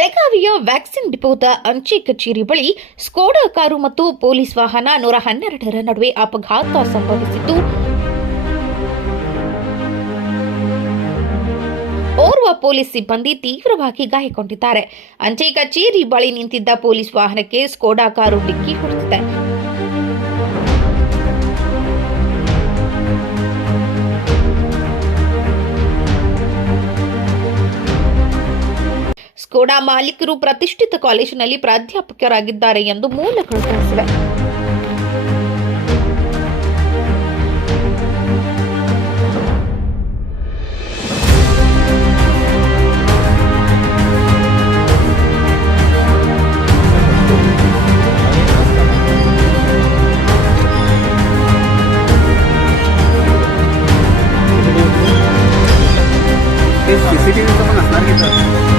ಬೆಳಗಾವಿಯ ವ್ಯಾಕ್ಸಿನ್ ಡಿಪೋದ ಅಂಚೆ ಕಚೇರಿ ಬಳಿ ಸ್ಕೋಡಾ ಕಾರು ಮತ್ತು ಪೊಲೀಸ್ ವಾಹನ ನೂರ ಹನ್ನೆರಡರ ನಡುವೆ ಅಪಘಾತ ಸಂಭವಿಸಿದ್ದು. ಓರ್ವ ಪೊಲೀಸ್ ಸಿಬ್ಬಂದಿ ತೀವ್ರವಾಗಿ ಗಾಯಗೊಂಡಿದ್ದಾರೆ. ಅಂಚೆ ಕಚೇರಿ ಬಳಿ ನಿಂತಿದ್ದ ಪೊಲೀಸ್ ವಾಹನಕ್ಕೆ ಸ್ಕೋಡಾ ಕಾರು ಡಿಕ್ಕಿ ಹೊಡೆದಿದೆ. ಸ್ಕೋಡಾ ಮಾಲೀಕರು ಪ್ರತಿಷ್ಠಿತ ಕಾಲೇಜಿನಲ್ಲಿ ಪ್ರಾಧ್ಯಾಪಕರಾಗಿದ್ದಾರೆ ಎಂದು ಮೂಲಗಳು ತಿಳಿಸಿವೆ ते सीसीटीव्ही पण असणार की सर